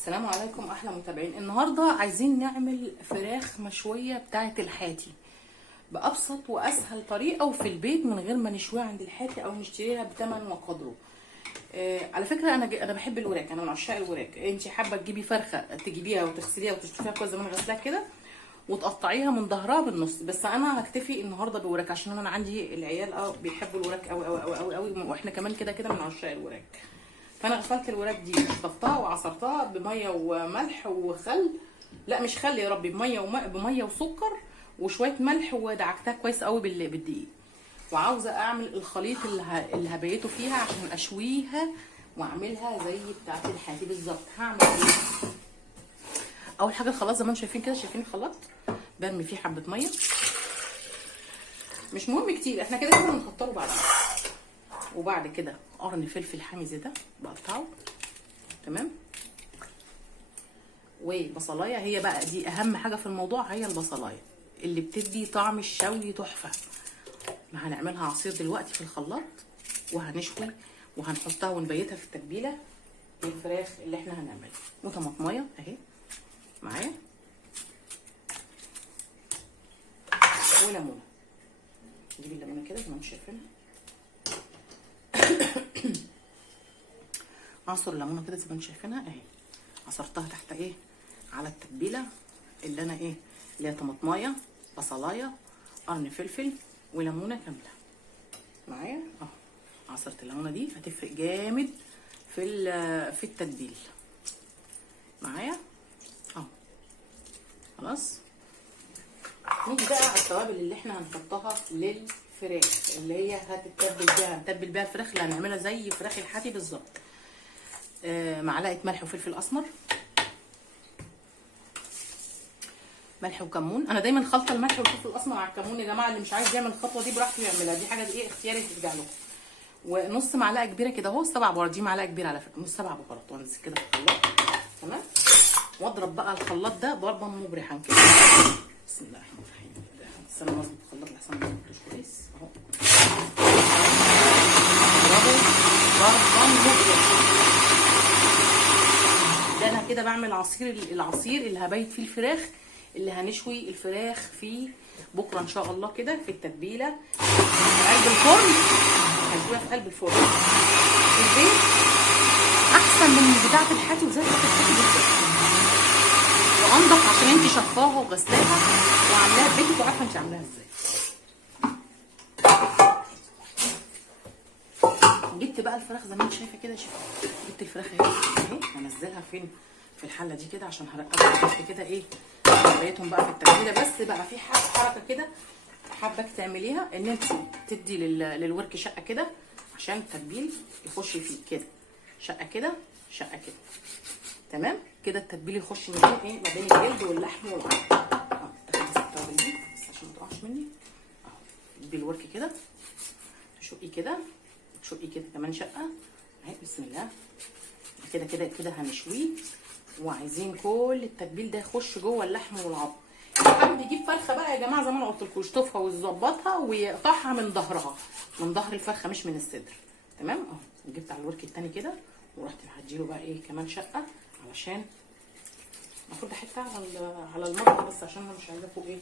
السلام عليكم احلى متابعين. النهارده عايزين نعمل فراخ مشويه بتاعه الحاتي بابسط واسهل طريقه وفي البيت من غير ما نشويها عند الحاتي او نشتريها بثمن وقدره. على فكره انا بحب الوراك، انا من عشاق الوراك. انت حابه تجيبي فرخه تجيبيها وتغسليها وتشطفيها كويس زي ما انا غسلاها كده وتقطعيها من ظهرها بالنص، بس انا هكتفي النهارده بوراك عشان انا عندي العيال بيحبوا الوراك قوي قوي قوي قوي قوي، واحنا كمان كده كده من عشاق الوراك. فانا غسلت الوراك دي وشطفتها وعصرتها بميه وملح وخل، لا مش خل يا ربي، بميه وسكر وشويه ملح، ودعكتها كويس قوي بالدقيق. وعاوزه اعمل الخليط اللي هبيته فيها عشان اشويها واعملها زي بتاعه الحاتي بالظبط. هعمل ايه؟ اول حاجه الخلاط زي ما انتم شايفين كده، شايفين الخلاط برمي فيه حبه ميه، مش مهم كتير، احنا كده كده هنكتره بعدين. وبعد كده قرن فلفل حامي زي ده بقطعه، تمام. وبصلايه، هي بقى دي اهم حاجه في الموضوع، هي البصلايه اللي بتدي طعم الشوي تحفه. ما هنعملها عصير دلوقتي في الخلاط وهنشوي وهنحطها ونبيتها في التتبيله الفراخ اللي احنا هنعملها. وطماطمايه اهي معايا وليمونه، نجيب الليمونه كده زي ما انتم شايفينها، اعصر الليمونه كده زي ما انتم شايفينها اهي، عصرتها تحت ايه على التتبيله اللي انا ايه اللي هي طماطمايه بصلايه قرن فلفل وليمونه كامله معايا اهو. عصرت الليمونه دي هتفرق جامد في التتبيل معايا اهو. خلاص نيجي بقى على التوابل اللي احنا هنحطها للفراخ اللي هي هتتبل بيها، هنتبل بيها الفراخ اللي هنعملها زي فراخ الحاتي بالظبط. معلقه ملح وفلفل اسمر، ملح وكمون. انا دايما خلطه الملح والفلفل الاسمر على الكمون يا جماعه، اللي مش عايز يعمل الخطوه دي براحته يعملها، دي حاجه ايه اختياري ترجع لكم. ونص معلقه كبيره كده اهو، 7 بهارات، دي معلقه كبيره على فكره، نص 7 بهارات، وانزل كده في الخلاط تمام. واضرب بقى الخلاط ده ضربا مبرحا كده. بسم الله الرحمن الرحيم. استنى اظبط الخلاط لحسن ما ظبطوش كويس اهو. اضربه ضربا مبرحا. ده انا كده بعمل العصير اللي هبيت فيه الفراخ، اللي هنشوي الفراخ فيه بكره ان شاء الله كده في التتبيله في قلب الفرن. هنشويها في قلب الفرن في البيت احسن من بتاعه الحاتي، وزي بتاعه الحاتي جدا وانضف عشان انت شفاها وغسلاها وعاملاها في بيتك وعارفه انت عاملاها ازاي. جبت بقى الفراخ زي ما انت شايفه كده، جبت الفراخ اهي هنزلها فين في الحله دي كده عشان هرقبها تحت كده ايه بقيتهم بقى في التتبيله. بس بقى في حركه كده حابك تعمليها، ان انت تدي للورك شقه كده عشان التتبيل يخش فيه كده، شقه كده شقه كده، تمام كده التتبيل يخش ما بين ايه ما بين الجلد واللحم والعظم. تاخدي التوابل دي بس عشان ما تقعش مني اهو. تدي الورك كده تشقي كده، تشقي كده كمان شقه اهي. بسم الله. كده كده كده هنشويه، وعايزين كل التتبيل ده يخش جوه اللحم والعظم. اللي حابب يجيب فرخه بقى يا جماعه زي ما انا قلت لكم، يشطفها ويظبطها ويقطعها من ظهرها، من ظهر الفرخه مش من الصدر، تمام اهو. جبت على الورك التاني كده ورحت مهديله بقى ايه كمان شقه، علشان المفروض احطها على المرة بس عشان انا مش عايزاكم ايه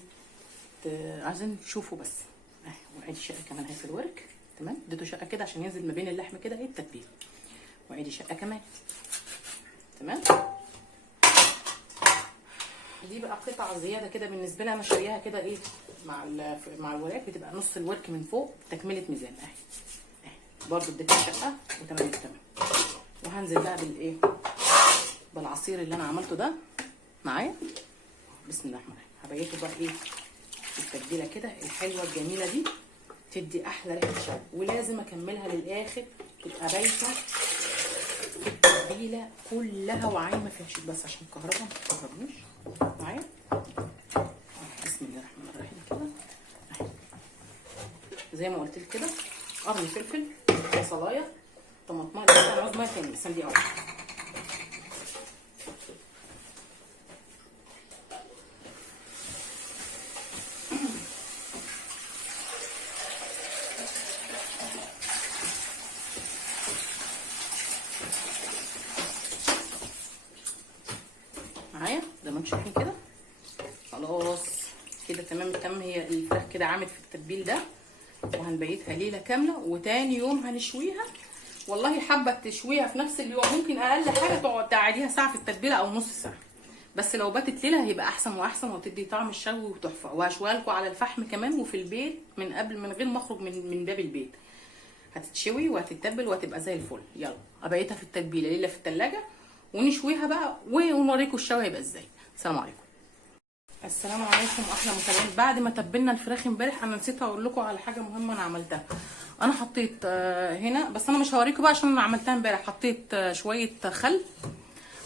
عايزين تشوفوا بس اهي. وعيدي شقه كمان اهي في الورك، تمام. اديته شقه كده عشان ينزل ما بين اللحم كده ايه التتبيل، وعيدي شقه كمان، تمام. دي بقى قطعه زياده كده بالنسبه لي، انا شارياها كده ايه مع الوراك، بتبقى نص الورك من فوق تكمله ميزان اهي اهي. برده اديتها شقه وتمام تمام. وهنزل بقى بالايه بالعصير اللي انا عملته ده معايا. بسم الله الرحمن الرحيم. هبيته بقى ايه في التتبيله كده الحلوه الجميله دي، تدي احلى ريحه شوي. ولازم اكملها للاخر تبقى بايته التتبيله كلها وعايمه فيها شيء، بس عشان الكهرباء ما تكهربنيش معايا. بسم الله الرحمن الرحيم كده اهي. زي ما قلت لك كده قرن فلفل بصلايه طماطمايه. انا عاوز ميه تاني بس دي اول. زي ما انتم شايفين كده. خلاص كده تمام التمام. هي الفراخ كده عامل في التتبيل ده، وهنبيتها ليله كامله، وتاني يوم هنشويها. والله حابه تشويها في نفس اليوم، ممكن اقل حاجه تقعد تقعديها ساعه في التتبيله او نص ساعه، بس لو باتت ليله هيبقى احسن واحسن، وتدي طعم الشوي وتحفه. وهشويها لكم على الفحم كمان وفي البيت من قبل، من غير ما اخرج من باب البيت. هتتشوي وهتتبل وهتبقى زي الفل. يلا ابيتها في التتبيله ليله في التلاجة ونشويها بقى ونوريكم الشوي هيبقى ازاي. السلام عليكم. السلام عليكم احلى متابعين. بعد ما تبلنا الفراخ امبارح، انا نسيت اقول لكم على حاجه مهمه انا عملتها. انا حطيت هنا، بس انا مش هوريكم بقى عشان انا عملتها امبارح. حطيت شويه خل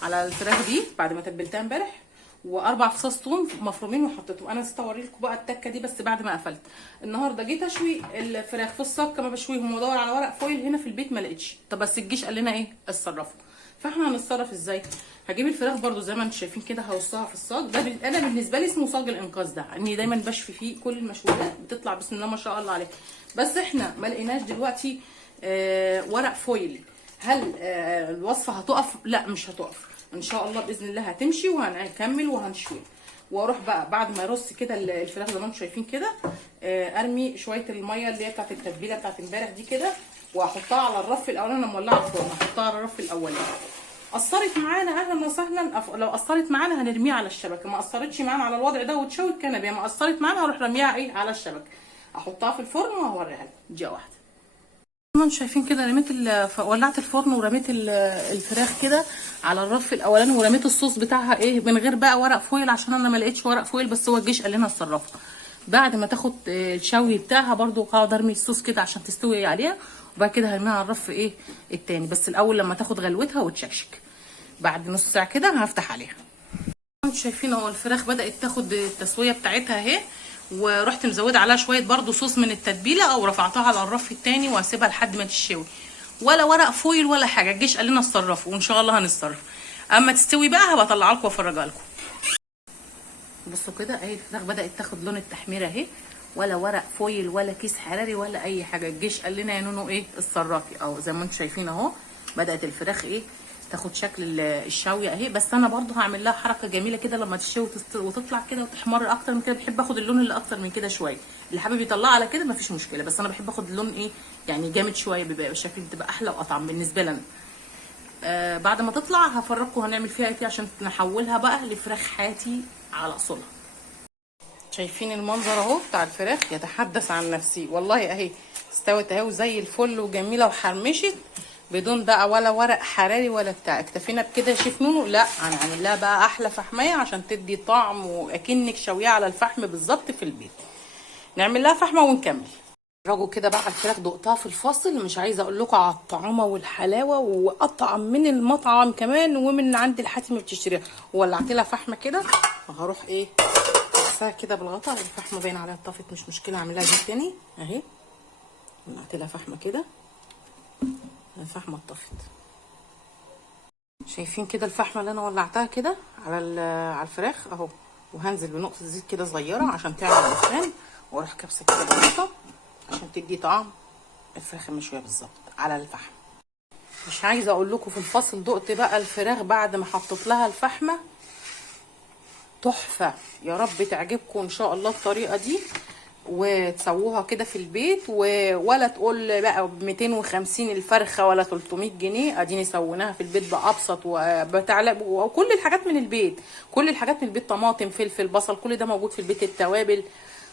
على الفراخ دي بعد ما تبلتها امبارح، و4 فصاص ثوم مفرومين وحطيتهم. انا نسيت اوريكم بقى التكه دي بس بعد ما قفلت. النهارده جيت اشوي الفراخ في الصاج كما بشويهم، وادور على ورق فويل هنا في البيت ما لقيتش. طب بس الجيش قال لنا ايه؟ اتصرفوا. فاحنا هنتصرف ازاي؟ هجيب الفراخ برده زي ما انتم شايفين كده، هرصها في الصاج ده. انا بالنسبه لي اسمه صاج الانقاذ ده، اني دايما بشفي فيه كل المشويات بتطلع بسم الله ما شاء الله عليه. بس احنا ما لقيناش دلوقتي ورق فويل. هل الوصفه هتقف؟ لا مش هتقف ان شاء الله، باذن الله هتمشي وهنكمل وهنشوي. واروح بقى بعد ما ارص كده الفراخ زي ما انتم شايفين كده، ارمي شويه الميه اللي هي بتاعت التتبيله بتاعت امبارح دي كده، واحطها على الرف الاولاني. انا مولعه الفرن، احطها على الرف الاولاني. قصرت معانا اهلا وسهلا، لو قصرت معانا هنرميها على الشبكه. ما قصرتش معانا على الوضع ده وتشوي الكنبه، ما قصرت معانا هروح رميها ايه على الشبكه، احطها في الفرن وهوريها لكم دقيقه واحده. زي ما انتم شايفين كده، رميت ولعت الفرن ورميت الفراخ كده على الرف الاولاني، ورميت الصوص بتاعها ايه من غير بقى ورق فويل، عشان انا ما لقيتش ورق فويل، بس هو الجيش قال لنا اتصرفوا. بعد ما تاخد الشوي بتاعها برده هقعد ارمي الصوص كده عشان تستوي عليها، وبعد كده هرميها على الرف ايه التاني. بس الاول لما تاخد غلوتها وتشكشك، بعد نص ساعه كده هفتح عليها. انتم شايفين اهو الفراخ بدات تاخد التسويه بتاعتها اهي، ورحت مزوده عليها شويه برده صوص من التتبيله، او رفعتها على الرف التاني وهسيبها لحد ما تشوي. ولا ورق فويل ولا حاجه، الجيش قال لنا اتصرفوا، وان شاء الله هنتصرف. اما تستوي بقى هبقى اطلع لكم وافرجها لكم. بصوا كده اهي الفراخ بدات تاخد لون التحميره اهي، ولا ورق فويل ولا كيس حراري ولا اي حاجه. الجيش قال لنا يا نونو ايه اتصرفي. اهو زي ما انتم شايفين اهو بدات الفراخ ايه تاخد شكل الشوي اهي. بس انا برضو هعمل لها حركه جميله كده لما تشوي وتطلع كده وتحمر اكتر من كده. بحب اخد اللون اللي اكتر من كده شويه، اللي حابب يطلعها على كده مفيش مشكله، بس انا بحب اخد اللون ايه يعني جامد شويه، بيبقى الشكل بتبقى احلى واطعم بالنسبه لنا. بعد ما تطلع هفرجكم هنعمل فيها ايه عشان نحولها بقى لفراخ حياتي على اصولها. شايفين المنظر اهو بتاع الفراخ يتحدث عن نفسه. والله اهي استوت اهي وزي الفل وجميله وحرمشت بدون بقى ولا ورق حراري ولا بتاع. اكتفينا بكده يا شيف نونو؟ لا، هنعمل لها بقى احلى فحميه عشان تدي طعم واكنك شويه على الفحم بالظبط في البيت. نعمل لها فحمه ونكمل. راجوا كده بقى على الفراخ، دقتها في الفاصل، مش عايزه اقول لكم على الطعامه والحلاوه، واطعم من المطعم كمان ومن عند الحاتم بتشتريها. ولعت لها فحمه كده، وهروح ايه اقصاها كده بالغطا. الفحمه باين عليها طفت، مش مشكله اعملها دي تاني اهي. ولعت لها فحمه كده، الفحمه اتطفت. شايفين كده الفحمه اللي انا ولعتها كده على الفراخ اهو. وهنزل بنقطه زيت كده صغيره عشان تعمل دخان، واروح كبسه كده بالغطا عشان تدي طعم الفراخ المشويه بالظبط على الفحم. مش عايزه اقول لكم في الفصل دقت بقى الفراخ بعد ما حطيت لها الفحمه، تحفه. يا رب تعجبكم ان شاء الله الطريقه دي وتسووها كده في البيت. ولا تقول بقى ب 250 الفرخه ولا 300 جنيه. اديني سويناها في البيت بابسط وكل الحاجات من البيت، كل الحاجات من البيت، طماطم فلفل بصل كل ده موجود في البيت، التوابل،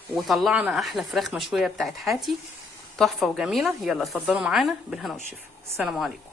وطلعنا احلى فراخ مشويه بتاعت حاتي تحفه وجميله. يلا اتفضلوا معانا بالهنا والشفا. السلام عليكم.